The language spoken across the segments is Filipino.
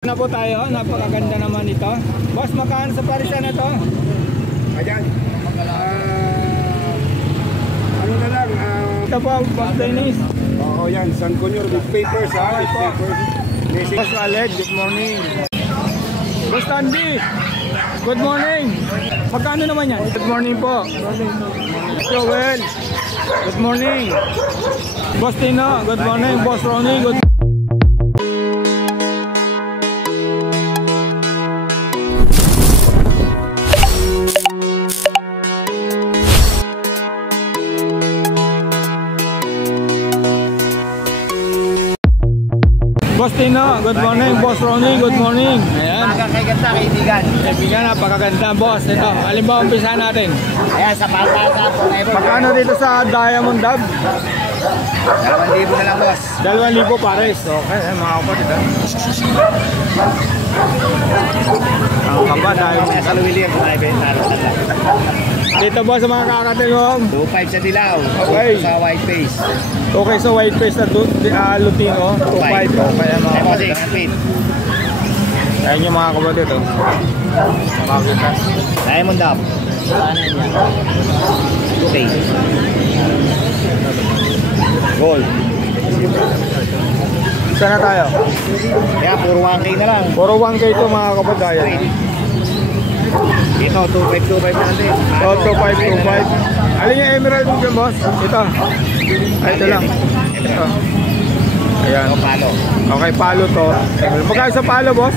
Na po tayo, napakaganda naman ito. Boss, magkano sa parisan na to? Ayan. Ano na lang? Ito po, boss Dennis. Oo, yan. San Conyor with papers, ha? With papers. Boss Alec, good morning. Boss Tandy, good morning. Magkano naman yan? Good morning po. Joel, good morning. Boss Tino, good morning. Boss Ronnie, good morning. Boss Tino, good morning. Boss Ronnie, good morning. Ayan. Magkakaganda kaibigan. Kaibigan, napakaganda. Boss, ito. Alin ba umpisa natin? Ayan, sa pagkaka po. Magkano dito sa Diamond Dub? 2,000 na lang, boss. 2,000 pares. Okay, mga kapatid. Ang kaba dahil. Kaya sa Luwilian, kung naibenta lang. Dito ba sa mga kakatilong? 2,500 sa dilaw. Okay. Sa white face. Okay, sa white face na Lutino. 2,500. Okay, mga kapatid. Ayan yung mga kapatid. Makakita. Diamond Dub. Okay. Gold. Saan na tayo? Kaya puro 1K na lang. Puro 1K ito mga kapatid. Ayan. Ito, 2,525 natin. So, 2,525. Alin yung emerald mo dyan, boss? Ito. Ay, ito lang. Ito. Ayan. Ito, palo. Okay, palo to. Magkano sa palo, boss?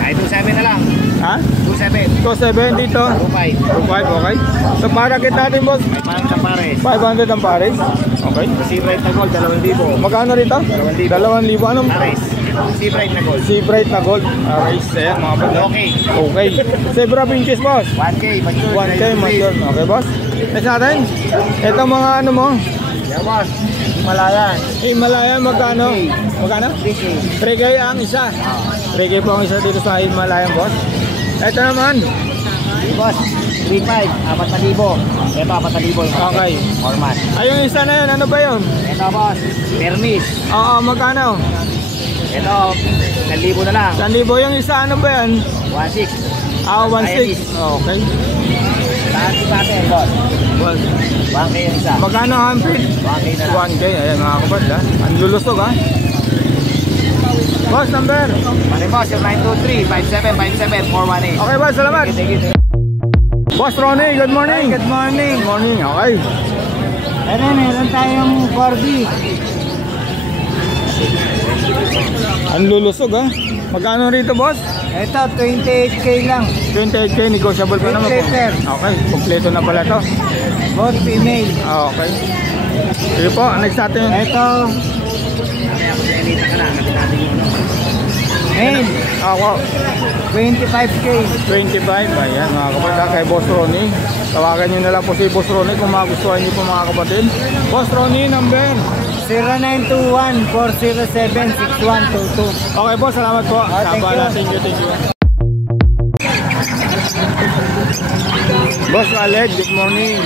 Ay, 2,700 na lang. Ha? 2,700. 2,700 dito. 2,500. 2,500, okay. Sa parakit natin, boss? Parang sa pares. 500 ang pares. Okay. Sea Bright na gold, 2,000. Magkano rito? 2,000. 2,000. Anong? Pares. Sea Bright na gold. Sea Bright na gold. Aris, ayan mga pala. Okay. Okay. Zebra pinches, boss. 1K, mature. 1K, mature. Okay, boss. Next natin. Ito mga ano mo? Yeah, boss. Malayan. Himalayan, magkano? Magkano? 3K. 3K ang isa. 3K po ang isa dito sa Himalayan, boss. Ito naman. Boss, 3,500, 4,000. Ito, 4,000. Okay. Format. Ayun isa na yun. Ano ba yun? Ito, boss, Permis. Oo, magkano? Ito, 1,000 na lang. 1,000 yung isa. Ano ba yan? 1,600. Ah, 1,600. Okay. Lahat si natin, boss. Boss. 1K yung isa. Magkano ang feed? 1K na lang. 1K. Ayan mga kapad, ha? Ang lulusog, ha? Boss, number. Mali, boss, yung 923-5757-418. Okay, boss. Salamat. Thank you. Boss Ronnie, good morning. Good morning. Good morning. Okay. Ano, meron tayong Corby. Ang lulusog, ha? Magkano rito, boss? Ito, 28K lang. 28K, negotiable pa naman po. Okay, kompleto na pala to. Both female. Okay. Sige po, next natin. Ito, male. Ako, 25K. 25. Ayan, mga kapatid, kay Boss Ronnie. Tawagan nyo na lang po si Boss Ronnie kung magustuhan nyo po, mga kapatid. Boss Ronnie, number? 0921-407-6122. Okay po, salamat po. Thank you. Thank you. Boss Alec, good morning.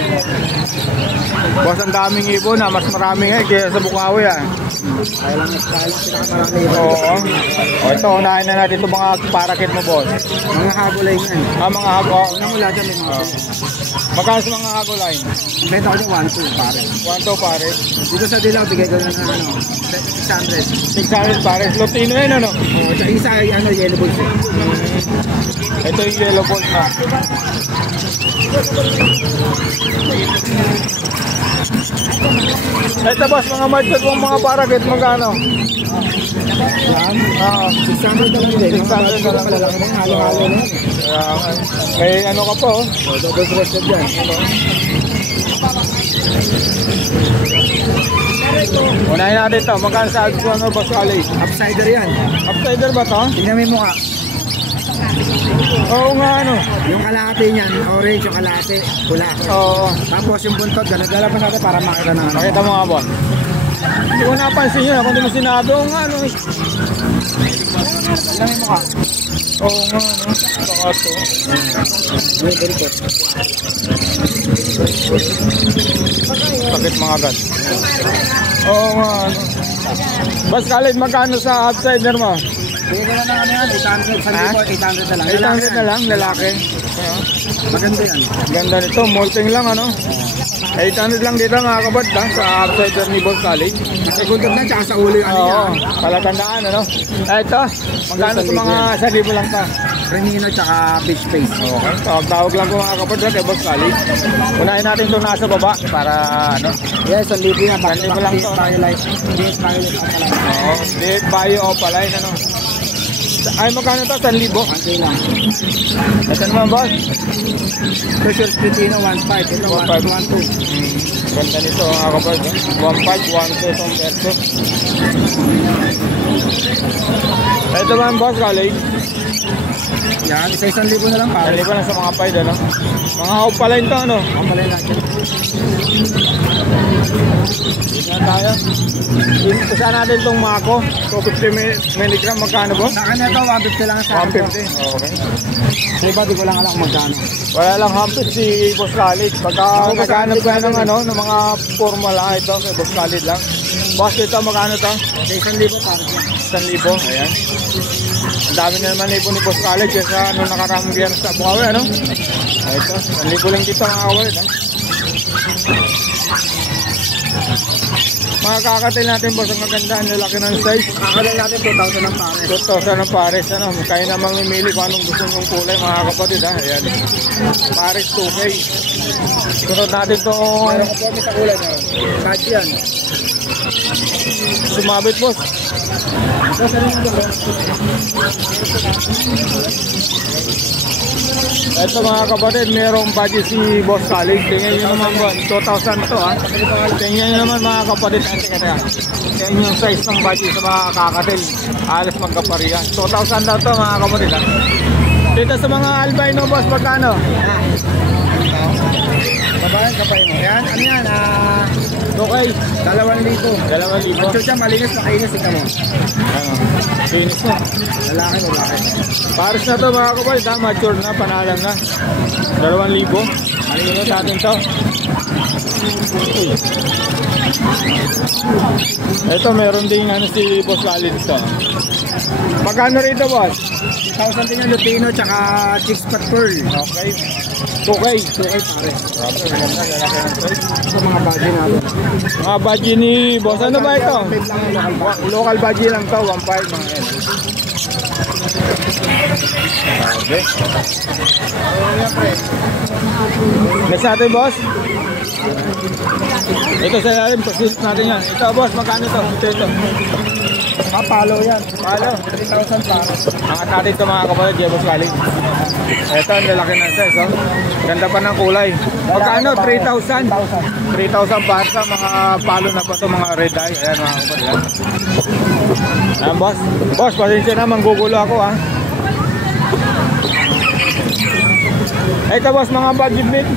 Boss, ang daming ibon, ha? Mas marami nga kaya sa Bukawi, ha? Oo. O ito, unahin na natin itong mga parakit mo, boss. Mga hagulay yan. Ah, mga hagulay. Unang mula dyan, may mga Magkano sa mga hagulay? benta ko dyan, 1-2 pare. 1 pare. Dito sa dilaw, bigay ko na ng 600. 600 pare. Lutino yun, ano? O, sa isa ay yellow balls eh. Ito yung yellow ball na. Ito, boss, mga madjot mong mga parakit, magkano? Yan. Oo. 600 na lang din. 600 na lang. Malalaki na, halo-halo na. May ano ka po, oh. O, double breasted yan. Unahin natin ito. Magkano sa Alexander Boss Ali? Upsider yan. Upsider ba to? Tingnan mo yung mukha. Oo nga, ano? Yung kalahati niyan, orange yung kalahati, pula. Oo. Tapos yung buntot, dala-dala pa natin para makita na ano. Pakita mo nga, boss. Hindi ko napansin yun. Kung di mo sinabi, oo nga, ano? Tingnan mo yung mukha. Oo nga, ano? Baka to. May berikot. Sakit mga agad. Oo nga, ano? Boss Khalid, magkano sa outsider mo? Bigay ko na ng ano yan, 800, San Libo, 800 na lang. 800 na lang, lalaki. Ayan. Maganda yan. Ganda nito, molting lang ano. 800 lang dito mga kabad ha, sa outsider ni Boss Khalid. Segundo na, tsaka sa ulo yung ano Oo, yan. palatandaan ano. Ito, magkano sa mga 1,000 lang pa? Renino tsaka beach face. Okay, tawag lang po mga kapad kay Boss Khalid. Unahin natin itong nasa baba para ano. Yes, San Libo yan. 1,000 lang to. Yes, Oo, Date Bio Opaline ano. Ay, magkano to? 1,000? Antay lang. Ito naman boss. Pressure Filipino, 1.5. Ito, 1.2. Ganda nito mga kapad. 1,500, 1,200 itong perso. Ito naman boss Khalid. Yan, isa 1,000 na lang pare. 1,000 lang sa mga pied ano. Mga Opaline to ano. Ang balay natin. Dito na tayo. Isa natin itong Mako. 250 mg magkano boss? Sa kanya ito, 150 lang sa akin. 150. Okay. Sa iba, di ko lang alam kung magkano. Wala lang hampit si Boss Khalid. Pagka naghanap ka ng ano, ng mga formula ito kay Boss Khalid lang. Boss, ito magkano to? Sa 1,000 pare. 1,000. Ayan. Ang dami na naman ipo ni Boss Khalid kasi ano nakaramang biyan sa Bukawi ano. Ito, 1,000 lang dito mga kawalit ha. Mga kakatil natin boss, ang maganda, ang lalaki ng size. Kakalan natin 2,000 ng pare. 2,000 ng pares, ano, kaya naman mamimili kung anong gusto mong kulay mga kapatid ha. Ayan. Pares 2K. Sunod natin itong Meron ko po sa kulay na. Kahit yan. sumabit boss. Ito sa rin ito. Ito mga kapatid, merong budget si Boss Khalid. Tingnan nyo naman ba, 2,000 to ha. Tingnan nyo naman mga kapatid. Tingnan nyo yung size ng budget sa mga kakatil. Alas magkapariya. 2,000 daw to mga kapatid ha. Dito sa mga albino boss, magkano? Babayan kapay mo. Yan, ano yan? Okay. 2,000. 2,000. Ang siya, malinis, nakainis. Ika mo. Ano? Finish mo. Lalaki, lalaki. Pares na to mga kapatid ha. Mature na, panalang na. 2,000. Malinis natin to. Ito meron din ano si Boss Khalid to. Magkano rito boss? 1,000 din yung Lutino, tsaka Chicks Pat Pearl. Okay. 2K. 2K pare. Grabe, maganda. Lalaki ng price. Ito mga budget natin. Mga badge ni boss. Ano ba ito? 1.5 lang yung local budget. Local badge lang to. 1.5 mga yan. Okay. Next natin boss. Ito sa ilalim. Pasilip natin yan. Ito boss. Magkano to? Ito. Palo yan. Palo. 3,000 pare. Angat natin ito mga kapatid, Boss Khalid. Ito, ang lalaki ng size, oh. Ganda pa ng kulay. Magkano? 3,000? 3,000 para sa mga palo na pa ito, mga red eye. Ayan mga kapatid. Ayan, boss. Boss, pasensya na, manggugulo ako, ha. Ito, boss, mga budget meat.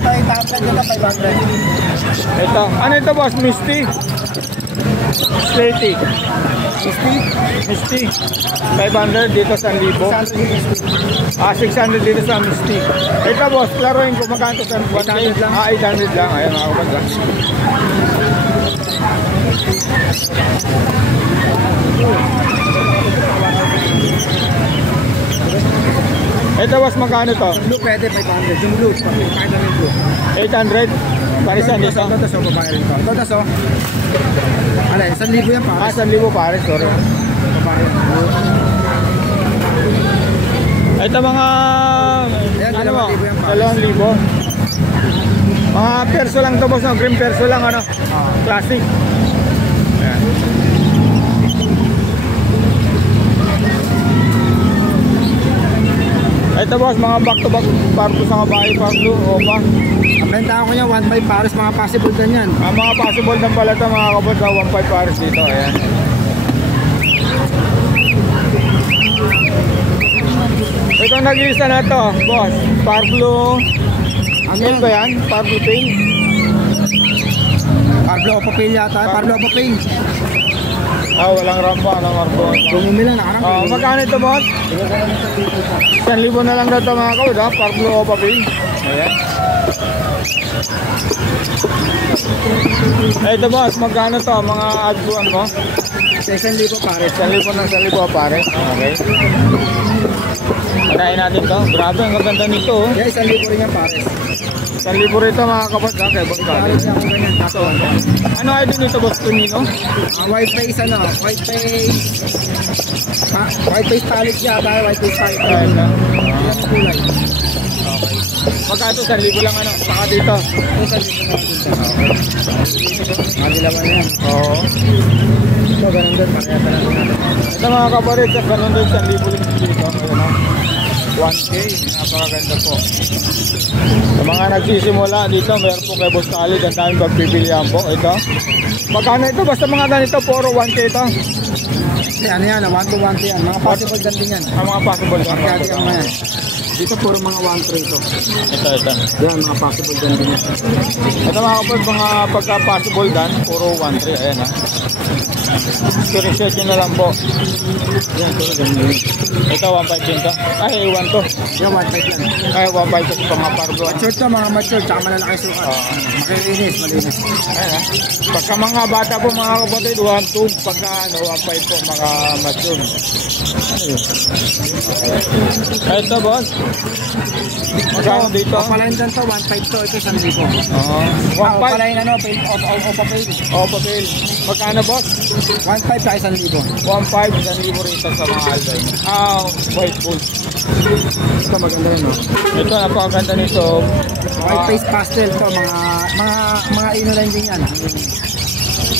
Ito 800, ito 500. Ito. Ano ito, boss? Misty? Slaty. Misty. 500 dito sa 1,000. 600 dito sa Misty. Ito boss, klaruin ko magkano sa 100 lang. 800 lang. Ayan mga kapatid. Ito boss, magkano to? Blue pwede 500. Yung blue, kahit ano yung blue. 800. Parisan dito. Ito so babae rin to. Ito so. Ano, 1,000 yan pare. 1,000 pare, sorry. Babae. Ito mga Ayan, ano mo? 2,000 yan pare. 2,000. Mga perso lang to boss, no? Green perso lang ano. Classic. Ayan. Ito boss, mga back to back parto sa kabayo, parto, opa. Ang benta ko niya 1.5 pares, mga possible din yan. Ang mga possible ng pala ito mga kapatid, 1.5 pares dito, ayan. Ito nag-iisa na to, boss. Parblue, ano ba yan? Parblue paint? Pablo Opopil yata, Pablo Opopil. Walang rambo, anong rambo. Bumumi lang, nakarang. Magkano ito boss? 1,000 na lang na ito mga kapatid, ha? Parblue o papel. Ayan. Ito boss, magkano to? Mga adbuan mo? Sa 1,000 pare. 1,000 ng 1,000 pare. Okay. Try natin to. Grabe, ang ganda nito. Oh. Yeah, 1,000 rin yan pare. 1,000 rito mga kapatid. Okay, boss ka. Pare siya kung ganyan. Kaso, Ano ay din nito, boss Tonino? white face ano? White face. White face palit siya pare. White face palit. Ayan na. Yan ang kulay. Magkano 1,000 lang ano? Saka dito. Ito 1,000 na natin. Magilawan yan. Oo. Ito, ganun din. Pakiyata lang natin. Ito mga kapatid, sa ganun din 1,000 lang dito. Ayan o. 1K, napakaganda po. Sa mga nagsisimula dito, meron po kay Boss Khalid, ang daming pagpipilihan po. Ito. Magkano ito? Basta mga ganito, puro 1K ito. Kasi ano yan, 1 to 1 yan. Mga possible ganun yan. Ang mga possible. Pakiyata yan mga yan. Dito puro mga 1-3 to. Ito. Yan, mga possible ganun yan. Ito mga kapatid, mga pagka-possible dan, puro 1-3. Ayan ha. Screenshot nyo na lang po. Yan, puro ganun yan. Ito, 1.5 din to. Ay, 1 to. Yan, 1-5 lang. Ay, 1.5 to sa mga parbo. Mature to, mga mature, tsaka malalaki sukat. Makilinis, malinis. Ayan ha. Pagka mga bata po mga kapatid, 1.2. Pagka 1.5 po, mga mature. Ay, ito boss. Magkano dito? Papalain dyan to, 1.5 to, ito 1,000. Oo. 1.5. Papalain ano, papalain. O, papel. Magkano boss? 1.5 sa 1,000. 1.5. 1,000 rito sa mga albay. White bull. Ito maganda rin, no? Ito, napakaganda nito. White face pastel to, mga inoline din yan.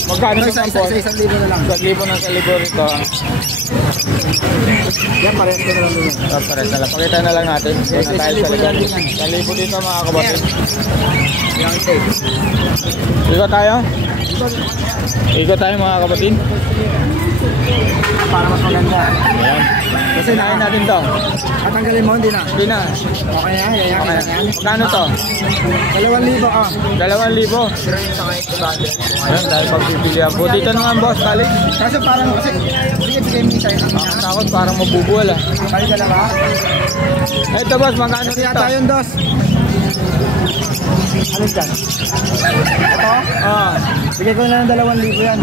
Magkano Ano, naman isa boss? 1,000 na lang. 1,000 ng 1,000 rito. Yan, parehas ko na lang din yan. Pares na lang. Pakita na lang natin. Doon na tayo sa likod. 1,000 dito mga kapatid. Yan, tape. Ikot tayo? Ikot tayo mga kapatid. Para mas maganda. Ayan. Kasi Sinahin natin to. Tatanggalin mo, hindi na. Hindi na. Okay na, yan. Magkano to? 2,000, ah. 2,000. Ayan, dahil pagpipilihan po. Dito naman boss, Khalid. Kaso parang, kasi, sige, bigay mo sa'yo. Ang takot parang mabubuwal ah. Kaya ka lang, ha? Ito boss, magkano Kasi dito? yata yung dos. Ano dyan? Ito? Ah, Bigay ko na ng 2,000 yan.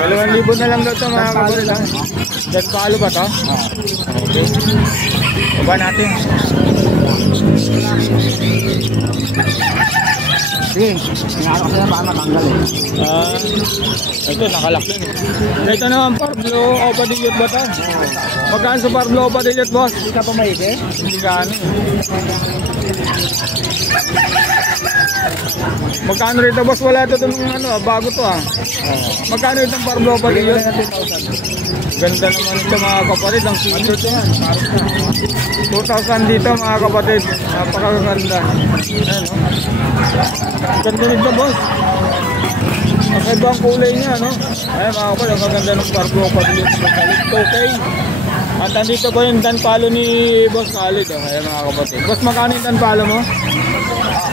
2,000 na lang daw ito mga kapatid. lang. Dead palo ba to? Okay. Baba natin. Sige, inaano kasi na baka matanggal eh. Ito, nakalak din. Ito naman, Parblo Opadilot ba to? Magkano sa Parblo Opadilot, boss? Hindi ka pa maigi? Hindi ka ano. Magkano rito, boss? Wala ito itong ano, bago to ah. Magkano itong Parblo Bigay ko Opadilot? na ng 2,000. Ganda naman ito mga kapatid. Ang Ano sinit. ito yan? Paris na. 2,000 dito mga kapatid. Napakaganda. Ayan o. Ganda nito boss. Ang ibang kulay niya no. Ayan mga kapatid. Ang ganda ng Parblo Opadilot. 2K. At andito po yung danpalo ni Boss Khalid. Ayan mga kapatid. Boss, magkano yung danpalo mo?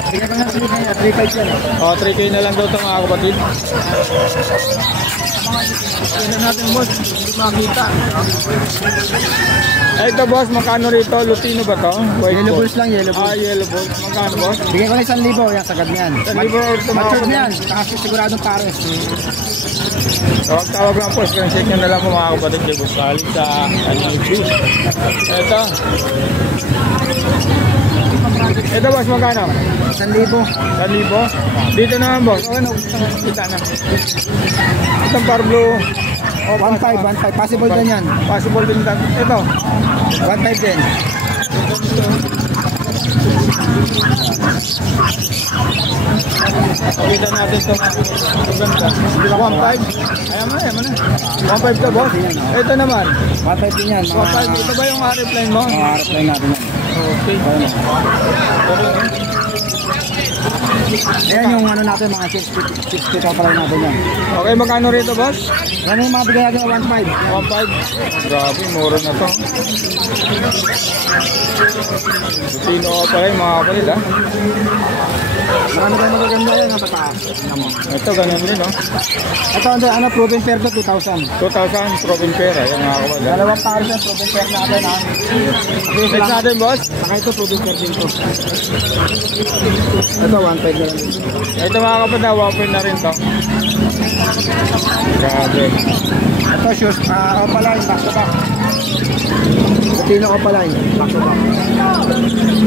Bigay ko na ng 3,500 yan. O, 3K na lang daw ito mga kapatid. Tignan natin boss, hindi makita. Ay, ito boss, magkano rito? Lutino ba to? Yellow balls lang, yellow balls. Yellow balls. Magkano boss? Bigay ko na 1,000 yan, sagad niyan. 1,000 ito mga Matured kapatid. yan, kasi siguradong pares. Tawag lang po, screenshot nyo na lang po mga kapatid kay Boss Khalid sa YouTube. Ito. Ito boss, magkano? 1,000. 1,000? Dito naman boss. O ano, kita na. Itong Parblo. 1,500. Possible din yan. Possible din lang. Ito. 1,500 din. Kita natin ito. Maganda. 1,500? Ayan mo na. 1,500 ka boss. Ito naman. 1,500 din yan. 1,500. Ito ba yung airplane mo? Harap lang natin yan. Okay. Ayan yung ano natin, mga 60 ka pala natin yan. Okay, magkano rito boss? Ano yung mga bigay natin na 1,500? 1,500. Grabe, mura na to. Lutino ka pala yung mga kapatid ha. Marami tayong magaganda yan sa taas. Tingnan mo. Ito, ganun din no. Ito, ano, proven pair to 2,000. 2,000 Provin Pera. Yan mga kapatid. Dalawang pares yan, proven pair natin ha. Next natin boss. Saka ito, proven pair din to. Ito, 1,500 na lang. Ito mga kapatid, 1,500 na rin to. Grabe. Ito, shoes, opaline, back to back. Lutino opaline, back to back.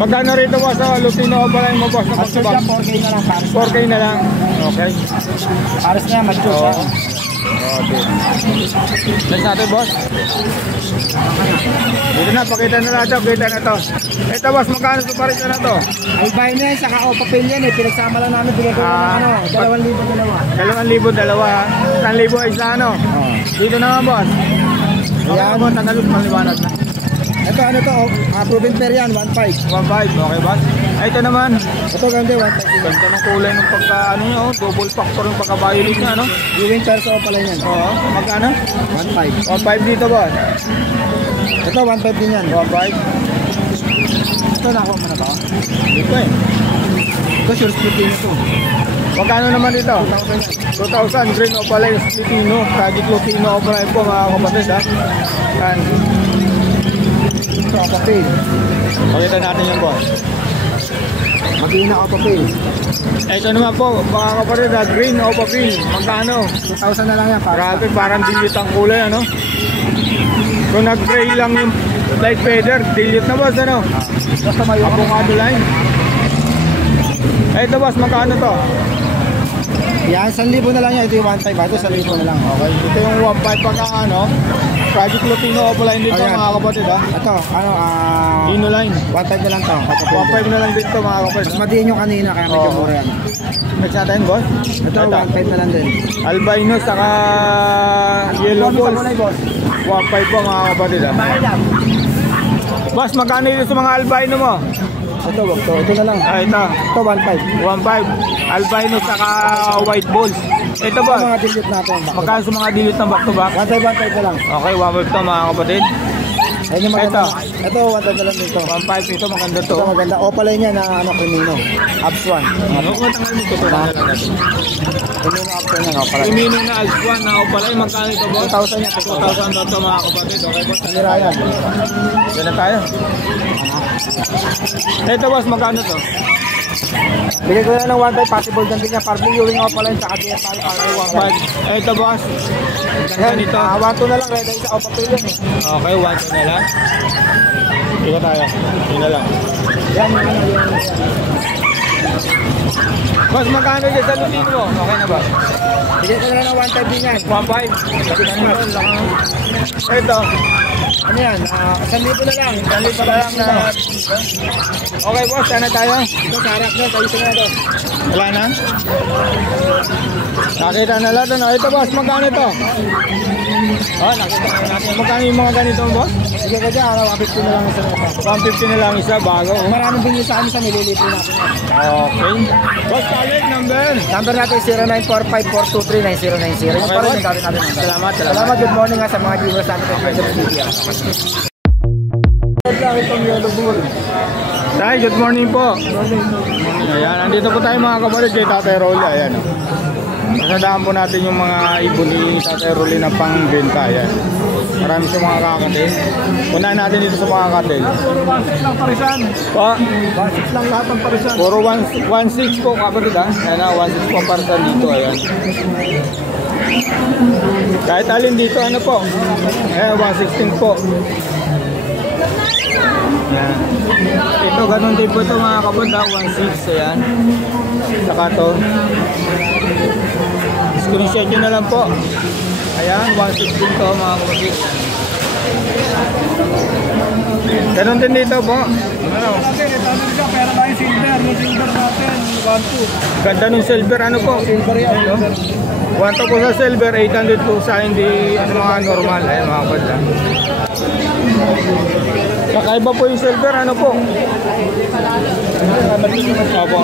Magkano rito boss sa Lutino Opaline mo boss? Na Mature siya, 4K na lang, pares. 4K na lang. Okay. Pares niya, mature siya. Grabe. Next natin boss. Dito na, pakita na natin. Kita na to. Ito boss, magkano sa pares na to? Albino yan, saka opapil yan eh. Pinagsama lang namin, bigay ko lang 2,000 2,000. dalawa ha. 1,000 isa ano? Dito na nga boss. Okay boss, tagalog maliwanag na. Ito, ano to, proven pair yan, 1.5. 1,500, okay boss. Ito naman. Ito, ganda, 1.5. Ganda ng kulay ng pagka ano nyo, double factor yung pagka-violet niya ano? Viewing pair sa opaline yan. Oo, magkano? 1.5. 1,500 dito boss. Ito, 1.5 din yan. 1,500. Ito, nakuha mo na ba? Dito eh. Ito, sure split din ito. Magkano naman dito? 2,000 green Opaline Lutino. Tajik Lutino Opaline po mga kapatid ha. Yan. Ito, opapil. Pakita natin yung boss. Mag-ina opapil. Ito naman po mga kapatid ha. Green Opaline. Magkano? 2,000 na lang yan. Grabe parang dilute ang kulay ano. Kung nag-gray lang yung light feather, dilute na boss ano. Basta may Avocado line. Ito boss, magkano to? yan, 1,000 na lang yan. Ito yung 1.5. Ito, 1,000 na lang. Okay, ito yung 1,500 pagka ano. Project Lutino Opaline dito Ayan. mga kapatid ha. Ito, ano, Dino line. 1.5 na lang to. 1,500 na lang dito mga kapatid. Mas madiin yung kanina, kaya medyo Oo. mura yan. Next natin boss. Ito, 1.5 na lang din. Albino saka yellow balls. boss. 1,500 po mga kapatid ha. Boss, magkano dito sa mga albino mo? Ito na lang. Ito. Ito, 1.5. 1,500. Albino saka white balls. Ito Ito boss. mga dilute natin. Magkano sa mga dilute ng back to back? 1.5 na lang. Okay, 1,500 to mga kapatid. Ayun yung maganda. Ito, 1.5 na lang dito. 1,500 ito, maganda to. Ito maganda. Opaline niya na ano, Crimino. Abs 1. Ano kung matanggal mo ito? Ito na lang natin. Crimino Abs 1 yan, Opaline. Imino na Alpha na Opalay, magkano ito boss? 2,000 yan. 2,000 to mga kapatid. Okay boss. Tira yan. Yan na tayo. Ito boss, magkano to? Bigay ko na ng 1.5. Possible din niya. Parang yung Opaline sa DFI. Okay, 1,500. Ito boss. Ganda Yan, nito. 1.2 na lang. Ready sa Opapil yan eh. Okay, 1,200 na lang. Ito tayo. Yun na lang. Yan, yung Boss, magkano dyan sa Lutino mo? Okay na ba? bigay ko na ng 1.5 din yan. 1,500. Ito. Ano yan? 1,000 na lang. 1,000 na lang na. Okay boss, sana tayo. Ito, karak na. Tayo na ito. Wala na? Nakita na lahat ano. Ito boss, magkano ito? Oh, nakita na natin. Magkano yung mga ganito boss? Bigay ko dyan. 150 na lang isa na ito. 150 na lang isa, bago. Maraming binili sa amin sa nililibre natin. Okay. Boss, talit number. Number natin 0945-423-9090. Yung pa rin yung gawin natin. Salamat, Salamat. Good morning nga sa mga viewers natin sa Facebook TV. Itong yellow bull. Tay, good morning po. Ayan, nandito po tayo mga kapatid kay Tatay Rolly. Ayan. Nasadaan po natin yung mga ibon ni Tatay Rolly na pangbenta. Ayan. Marami sa mga kakatil. Unahin natin dito sa mga kakatil. 1.6 lang parisan. Po, 1.6 lang lahat ng parisan. puro 1.6 po kapatid ha. Ayan na, 1.6 po para sa dito. Ayan. Kahit alin dito, ano po? Ayan, 1.16 po. Ayan. Ito, ganun din po ito mga kapatid ha. 1.6. Ayan. Saka to. Screenshot nyo na lang po. Ayan, 1.16 to mga kapatid. Ganun din dito po. Ano? Pera tayo silver. Yung silver natin, 1.2. Ganda ng silver, ano po? Silver yan. No? 1 po sa silver, 800 po sa hindi ano, mga normal. Ayan mga kapatid. Kakaiba po yung silver, ano po? Opo.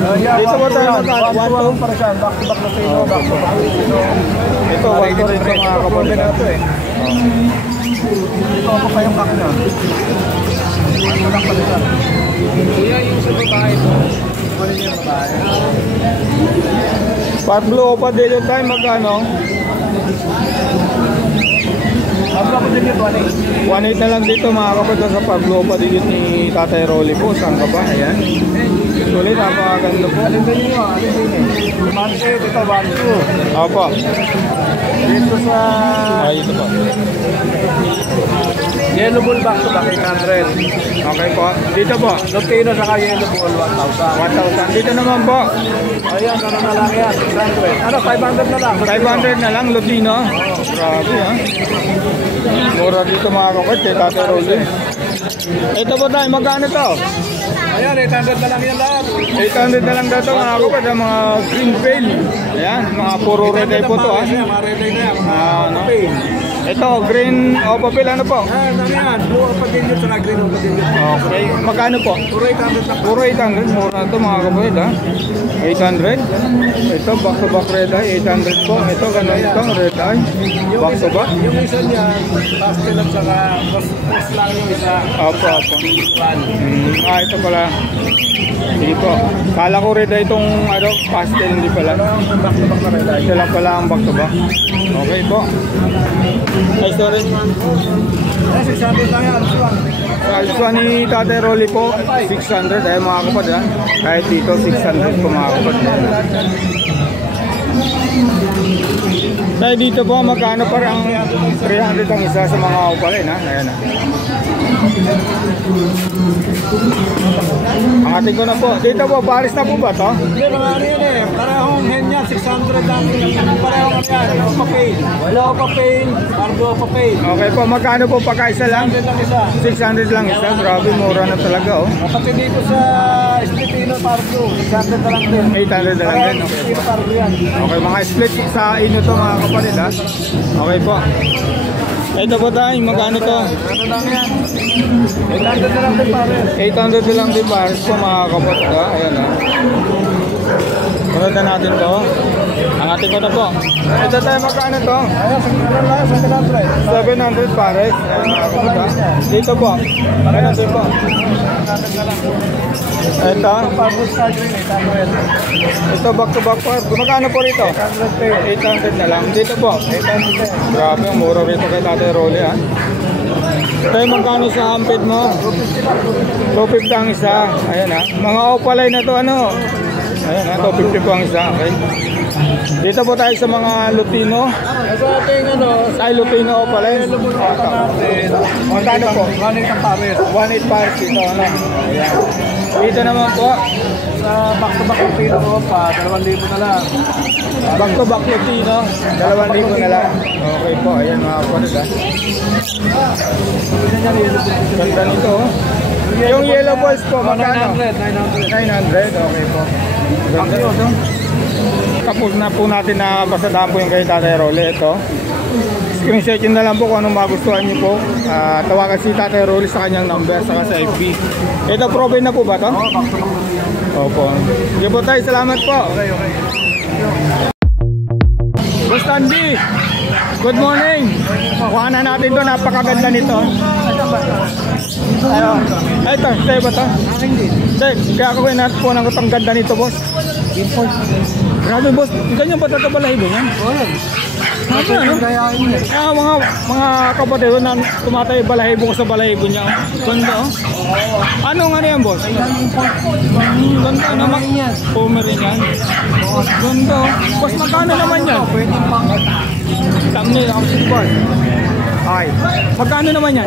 Dito po tayo magkano? 1 para siya. Back to back na sino. Back to back na sino. Ito, 1 po rin po mga kapatid. Ito ako kayong kakina. Ano lang pala siya. Kuya, yung sa babae po. Ano yung babae? Part blue pa dito tayo magkano? Abla ko din ito, 1.8. 1.8 na lang dito mga kapatid sa part blue pa dito ni Tatay Rolly po. Saan ka ba? Ayan. Sulit, napakaganda po. Alin din nyo, alin din eh. Mansit, ito, 1-2. Opo. Dito sa Ay, ito po. Yellow Bull back to back, 800. Okay po. Dito po. Lutino saka Yellow Bull, 1,000. 1,000. Dito naman po. Ayan, ano na lang yan, 600. Ano, 500 na lang. 500 na lang, Lutino. Grabe ha. Mura dito mga kapatid, kay Tate Rolly. Ito po tayo, magkano to? Ayan, 800 na lang yan lahat. 800 na lang dito mga kapatid, ang mga green veil. Ayan, mga puro red eye po to ha. Mga red eye na yan, mga Ano? pain. Ito, green opapil, ano po? Ayan, ano yan, blue opadilyo sa green opadilyo. Okay, magkano po? Puro 800 na. Puro 800, mura ito mga kapatid ha. 800. Ito, back to back red eye, 800 po. Ito, ganun ito, red eye. Back to back. Yung isa niyan, pastel at saka mas lang yung isa. Opo, opo. Ito pala. Hindi po. Kala ko red eye itong ano, pastel, hindi pala. Back to back na red eye. Ito lang pala ang back to back. Okay po. Ay, sorry. Ayan, 600 lang yan, this one. Sa ni Tate Rolly po, 600. Ay mga kapatid ha. Kahit dito, 600 po mga kapatid. Dahil dito po, magkano parang 300 ang isa sa mga opalin ha. Ayan ha. Ang ating ko na po. Dito po, Paris na po ba to? Hindi, mga ano yan eh. Parehong hen yan, 600 lang. Parehong ano yan, opapain. Wala opapain, cargo opapain. Okay po, magkano po pagkaisa lang? 600 lang isa. 600 lang isa. Grabe, mura na talaga oh. Kapatid dito sa Splitino Pardo, 600 na lang din. 800 na lang din. Okay. Splitino Pardo yan. Okay, mga split sa inyo to mga kapatid ha. Okay po. Ito po tayo, magkano to? Ano lang yan? 800 na lang din pare. 800 na lang din pares po mga kapatid ha. Ayan ha. Sunod na natin to. Ang ating ko na po. Ito tayo, magkano to? Ayun, sa lang, sa 700 pares. Ayan mga kapatid ha. Dito po. Ayan din po. 800 na lang. Ito. Pardo Star Green, 800. Ito back to back po. Magkano po rito? 800 din. 800 na lang. Dito po. 800 din. Grabe, ang mura rito kay Tate Rolly ha. Tayo, magkano sa hampid mo? 250 ang isa. Ayan ha. Mga opalay na to ano. Ayan ha, 250 po ang isa. Okay. Dito po tayo sa mga Lutino. Ito ating ano, Ay, Lutino opalay. available pa natin. Magkano po? 1.8 ang pare. 1.8 pares dito ano. Ayan. Dito naman po. Sa back-to-back yung pino ko pa, 2,000 na lang. Back to back Lutino. 2,000 na lang. Okay po. Ayan mga kapatid ha. Ganda nito oh. Yung yellow balls po, magkano? 900. 900, okay po. Ganda ito. Tapos na po natin na basadaan po yung kay Tate Rolly. Ito. Screenshot yun na lang po kung anong magustuhan nyo po. Tawagan si Tate Rolly sa kanyang number saka sa FB. Ito, proven na po ba ito? Opo. Sige po tayo, salamat po. Okay. Boss Tandy, good morning. Makuha na natin to, napakaganda nito. Ayun. Ito, sa'yo ba ito? Kaya ako natin po ng ang ganda nito, boss. Grabe, boss. Ganyan ba ito balahibo niyan? Ano, ano? Mga kapatid na tumatay balahibo ko sa balahibo niya. Ganda, oh. Ano nga yan, boss? Ganda naman yan. Pumerin yan. Ganda, oh. Boss, magkano naman yan? Thumbnail, ako si boss. Okay. Magkano naman yan?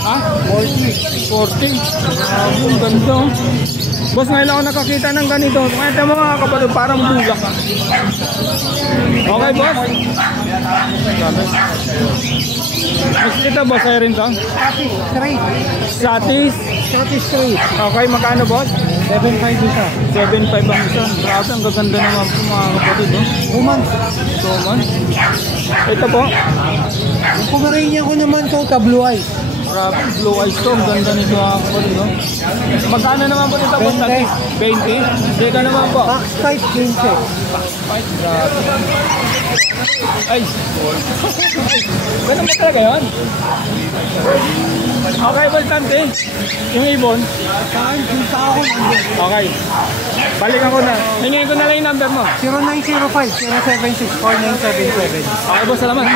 Ha? 40. Ang ganda. Boss, ngayon ako nakakita ng ganito. Ito mga kapatid, parang bulak. Okay, boss? Ito, boss, ay rin to? Satis. Okay, magkano, boss? 7.5 isa. 7.5 ang isa. Grabe, ang gaganda naman po mga kapatid. 2 months. 2 months. Ito po. Yung Pomeranian ko naman to, blue eyes. Grabe, blue eyes to. Ang ganda nito mga kapatid. Magkano naman po nito, boss? 20? Dito naman po. Box type 15. Grabe. Ay. Ganun ba talaga yun? Okay, Baltante. Yung ibon. Saan? Kita ako nandun. Okay. Balikan ko na. Hingin ko na lang yung number mo. 0905-076-4977. Okay, boss. Salamat.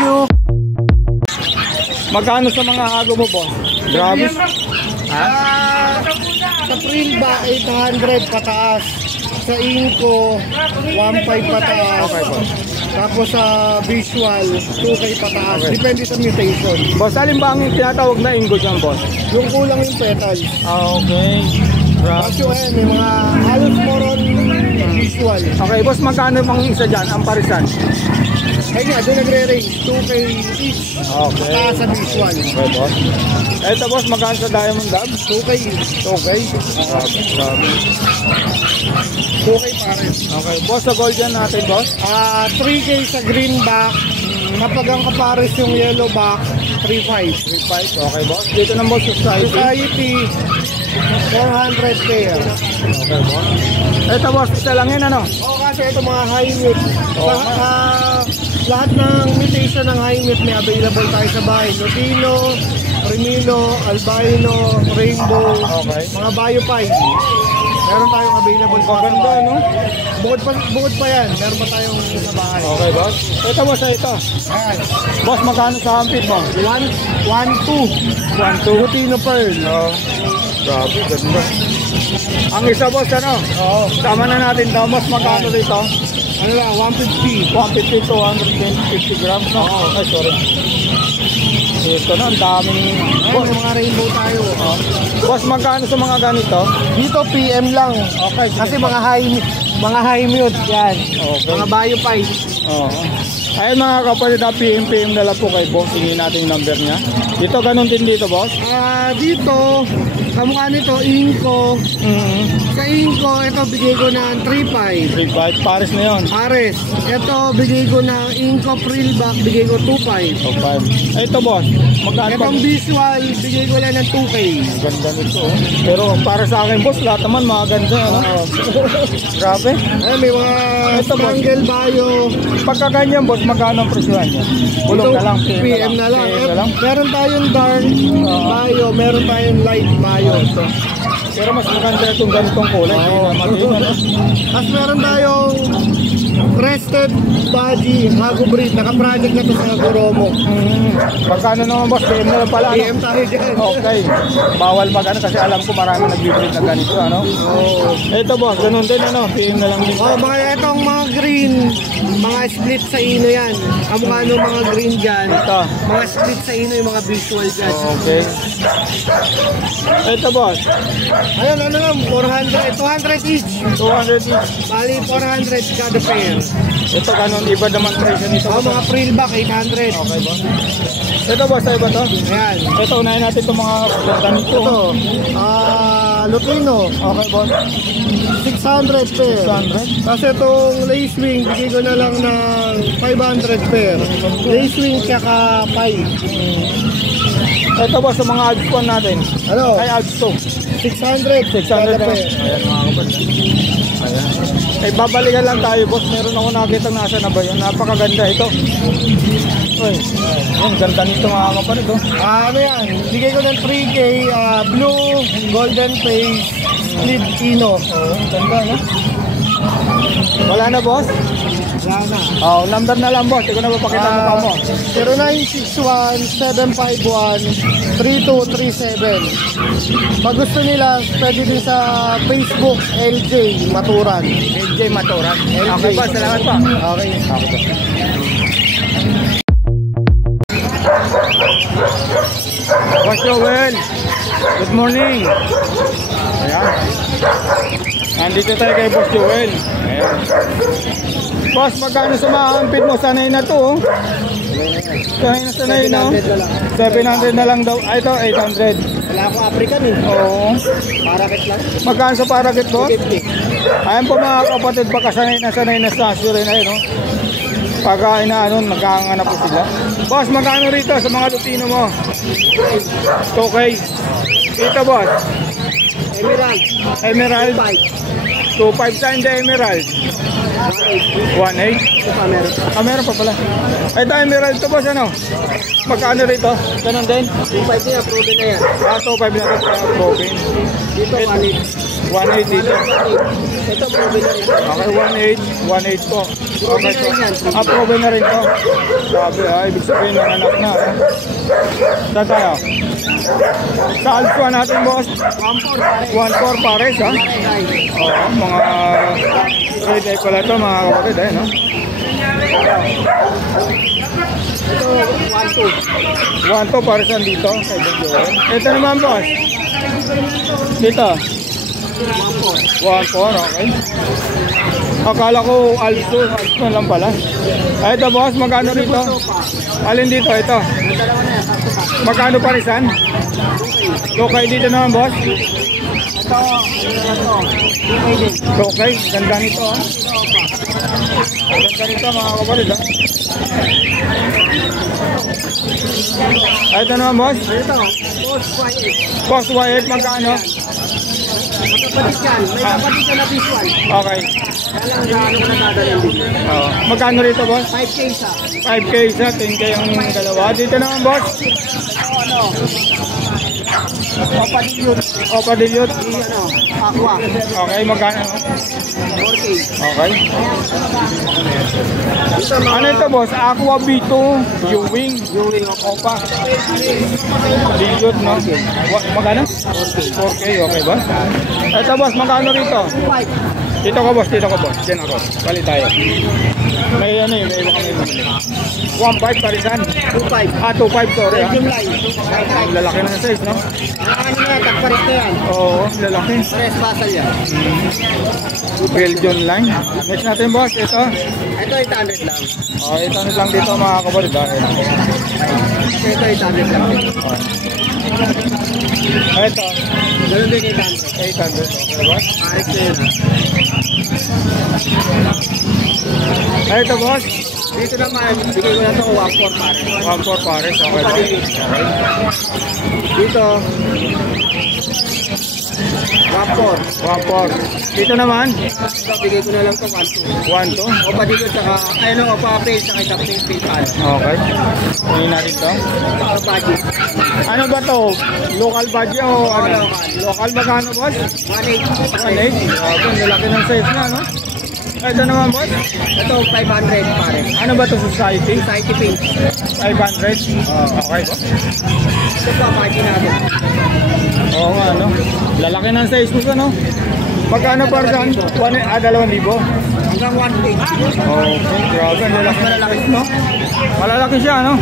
Magkano sa mga hago mo, boss? Grabe. Ha? Sa Prill back, 800 pataas. Sa Inco, 1.5 pataas. Tapos sa Visual, 2K pataas. Depende sa mutation. Boss, alin ba ang tinatawag na ingot yan, boss? Yung kulang yung petals. Okay. Kasi ayan, may mga halos moron Visual. Okay, boss, magkano bang isa dyan, ang parisan? Kaya nga, doon nagre-range, 2K each. Okay. Pataas sa Visual. Okay, boss. Ito, boss, magkano sa Diamond Dab? 2K each. Okay. 2K pares. Okay, boss, sa gold yan natin, boss? 3K sa greenback. Kapag ang kapares yung yellow back, 3.5. 3.5. Okay, boss. Dito ng boss, society. Society, 400 pair. Okay, boss. Ito, boss, isa lang yan, ano? Oo, kasi ito mga high meat. Lahat ng mutation ng high meat may available tayo sa bahay. Lutino, Remino, Albino, Rainbow, Okay. mga Biopie. Meron tayong available sa Maganda, bahay. no? Bukod pa yan, meron pa tayong sa bahay. Okay, boss. Ito, boss, ito. Ayan. Boss, magkano sa hampit mo? 1-2. 1-2. Lutino Pearl. Oo. Grabe, ganda. Ang isa, boss, ano? Oo. Tama na natin daw, boss, magkano dito? Ano lang, 150. 150 to 150 grams, no? Ay, sorry. Ito na, ang daming... Ayan, Boss, may mga rainbow tayo. boss, magkano sa mga ganito? Dito PM lang. Okay, sige. Kasi mga high mute yan. Okay. Mga Biopie. Oo. Ayun mga kapatid, PM na lang po kay boss. Hingin natin yung number niya. Dito, ganun din dito, boss. Dito, kamukha nito, Inco. Sa Inco, ito bigay ko ng 3.5. 3.5, pares na yun. Pares. Ito, bigay ko ng Inco Prillback, bigay ko 2.5. 2.5. Ito, boss. Magkano pa? Itong Visual, bigay ko lang ng 2K. Ang ganda nito, oh. Pero para sa akin, boss, lahat naman maganda, ano? Grabe. Ay, may mga Ito, boss. Strangle Bio. Pagka ganyan, boss, magkano ang presyohan niya? Bulong Ito, na lang, PM na lang. PM na lang. Meron tayong dark bio, meron tayong light bio. Ito. Pero mas maganda itong ganitong kulay. Hindi na matino, no? Tapos meron tayong crested Baji, Hago breed. Naka-project na to sa Goromo. Pagkano naman, boss? PM na lang pala, ano? PM tayo dyan. Okay. Bawal mag-ano kasi alam ko marami nag-breed na ganito, ano? Ito, boss, ganun din, ano? PM na lang din. Oh, mga itong mga green, mga split sa ino yan. Kamukha nung mga green dyan. Ito. Mga split sa ino yung mga visual dyan. Okay. Ito, boss. Ayun, ano lang, 400, 200 each. 200 each. Bali, 400 kada pair. Ito, ganun. Iba naman presyo nito. Oh, mga Prillback, 800. Okay, boss. Ito, boss, ay ba to? Ayan. Ito, unahin natin itong mga ganito. Ito, Lutino, Okay, boss. 600 pair. 600. Kasi itong lace wing, bigay ko na lang ng 500 pair. Lace wing tsaka pie. Ito, boss, sa mga ads po natin. Ano? Ay, ads to. 600 600 kada na. pair. Ayan, mga kapatid. Ayan. Eh, babalikan lang tayo, boss. Meron ako nakita nasa na ba yun? Napakaganda ito. Uy, yung ganda nito, mga kapatid, oh. Ano yan? Bigay ko ng 3K, blue, golden face, split ino. Ganda, no? Wala na, boss? Wala na. Oh, number na lang, boss. Ikaw na mapakita mo pa mo. 0961-751-3237. Pag gusto nila, pwede din sa Facebook, LJ Maturan. LJ Maturan. LJ. Okay, boss. Salamat pa. Okay. Boss Joel, good morning. Ayan. Nandito tayo kay Boss Joel. Ayan. Boss, magkano sa mga ampit mo? Sanay na to, oh. Sanay na, 700 na lang daw. Ay, ito, 800. Wala akong African eh. Oo. Parakit lang. Magkano sa paraket, boss? 50. Ayan po mga kapatid, baka sanay na stasyo rin ay, no? Pagka inaanon, magkakanganap po sila. Boss, magkano rito sa mga Lutino mo? Okay. Ito, boss. Emerald. Emerald. 2.5 sa hindi Emerald. 1.8. Ito pa meron. Meron pa pala. Ito, Emerald to, boss, ano? Magkano rito? Ganun din? 2.5 niya, proven na yan. 2.5 na ito, proven. Dito, 1.8. 1.8 dito. Ito, proven na rin. Okay, 1.8 po. Okay po. Proven na rin yan. Proven na rin to. Sabi, ibig sabihin ng anak na. Saan tayo? Sa Alpha natin, boss. 1.4 pares, ha? Oo, mga grade A pala ito, mga kapatid, eh, no? Ito, 1-2. 1.2 paresan dito. Kay Boss Joel. Ito naman, boss. Dito. 1.4, okay. Akala ko Alpha lang pala. Ito, boss, magkano dito? Alin dito? Ito. Magkano parisan? Okay, dito naman, boss. Okay, ganda nito, ha? Ganda nito, mga kapatid, ha? Ito naman, boss. Boss Wyatt, magkano? May kapatid yan na visual. Okay. Kaya lang gaano ko natadalhin din. Magkano rito, boss? 5K isa. 5K isa, 10K ang dalawa. Dito naman, boss. Opa Dilute. Aqua. Okay, magkano? 4K. Okay. Ano ito, boss? Aqua B2, Ewing. Opa. Dilute, no? Magkano? 4K, okay, boss. Ito, boss, magkano rito? 5. Dito ka, boss. Diyan ako. Bali tayo. May ano eh, may iba kami bumili. 1.5 parisan. 2.5. 2.5, sorry, ha? Medium line. Lalaki na size, no? Ano na yan, tagparit na yan. Oo, lalaki. Pares basal yan. Belgian line. Next natin, boss. Ito. Ito 800 lang. Okay, ito lang dito, mga kapatid. Ito 800 lang. Ito. Ganun din 800. 800. Okay, boss. Pares na yan. Ito, boss. Dito naman, bigay ko na ito 1.4 pares. 1.4 pares. Okay, boss. Dito 1.4. Dito naman. Ito, bigay ko na lang ito 1.2. 1.2. Opa dito, saka, ayun o, opa pay, saka ito PayPal. Okay. Kunin natin to. Saka budget. Ano ba to? Local budget o ano? Local magkano, boss? 1.8. 1.8. Okay, lalaki ng size na, no? Ito naman, boss. Ito 500 pares. Ano ba to, society? Society pay. 500. Okay, boss. Ito pa, budget natin. Oo nga, no? Lalaki ng size mo, no? Magkano para saan? 2,000? Hanggang 1.8. Okay, grabe. Lalaki na lalaki, no? Malalaki siya, no?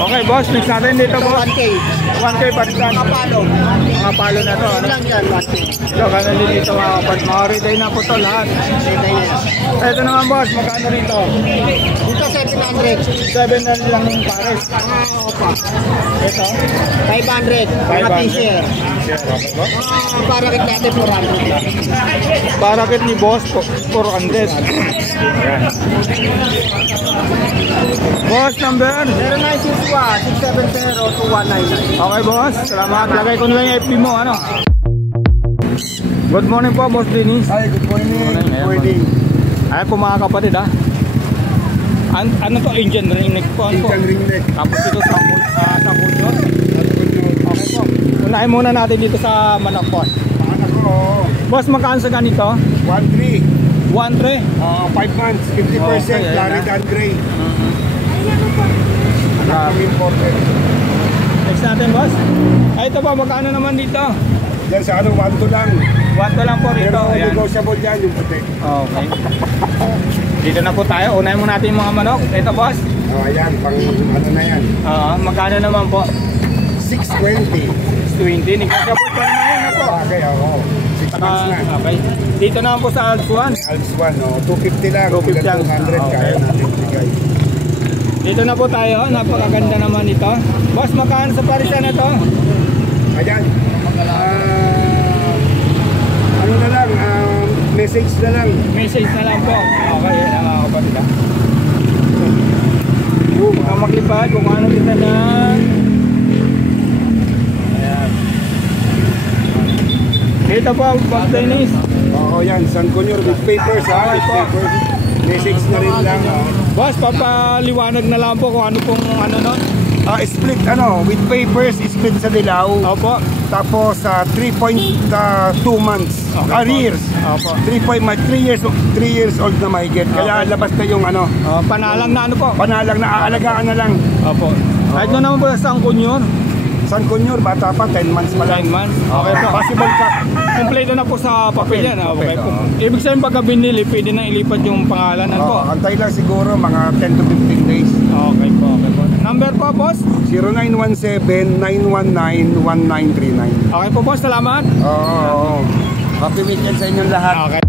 Okay, boss. Next natin dito, boss. 1K. 1K para saan? Mga palo. Mga palo na to, Ano ano? lang yan, 1K. So, ganun din dito, mga kapatid. Mga retay na po to lahat. Retay na yan. Ito naman, boss. Magkano rito? Dito 700. 700 lang yung pares. Mga opa. Ito? 500. Mga 500. t-shirt. Okay, boss. Mga parakit natin 400. Parakit ni boss, 400. Ayan. Boss, number? 0961-670-2199. Okay, boss. Salamat. Lagay ko na lang yung FB mo, ano? Good morning po, Boss Dennis. Hi, good morning. Ayan, Morning. Ayan po, mga kapatid, ha? Ano to? Indian ring neck po? Ano po? Indian ring neck. Tapos dito sa kulyo. Okay po. Unahin muna natin dito sa manok po. Anak ko, Boss, magkano sa ganito? 1.3. 1.3. 5 months, 50%, Okay, ayan Claret na. and Gray. Grabe. Imported. Next natin, boss. Ay, ito pa, magkano naman dito? Yan sa ano, 1.2 lang. 1 lang po rito. Pero Ayan. negotiable yan yung puti. Okay. Dito na po tayo. Unahin mo natin yung mga manok. Ito, boss. Ayan, pang ano na yan. Magkano naman po? 620. 20. Negotiable pa naman yun, po. Okay, ako. 6 months na. Okay. Dito naman po sa Alsuan. Alps 1, no? 250 lang. 250 lang. 200 Okay. kaya natin bigay. Dito na po tayo. Napakaganda naman ito. Boss, magkano sa parisan na to? Ayan. Ano na lang, message na lang. Message na lang po. Okay, yan ang mga kapatid. Baka maglipad kung ano kita na. Ayan. Dito po, Boss Dennis. Oo, yan. San Conyor with papers, ha? With papers. Message na rin lang, Boss, papaliwanag na lang po kung ano pong ano nun. Split, with papers, split sa dilaw. Opo. Tapos, 3.2 months. Okay, Arrears. Opo. 3 years old na mahigit. Kaya Okay. labas na yung Panalang na ano po. panalang na aalagaan na lang. Opo. Kahit na naman po sa San Kunyor. San Kunyor, bata pa, 10 months pa 9 lang. months. Okay po. Possible cut. Kompleto na po sa papel yan. Okay papel, po. oo. Ibig sabihin pagka binili, pwede na ilipat yung pangalan. Ano po? Antay lang siguro mga 10 to 15 days. Okay po. Okay po. Number po, boss? 0917-919-1939. Okay po, boss. Salamat. Oo. Happy weekend sa inyong lahat. Okay.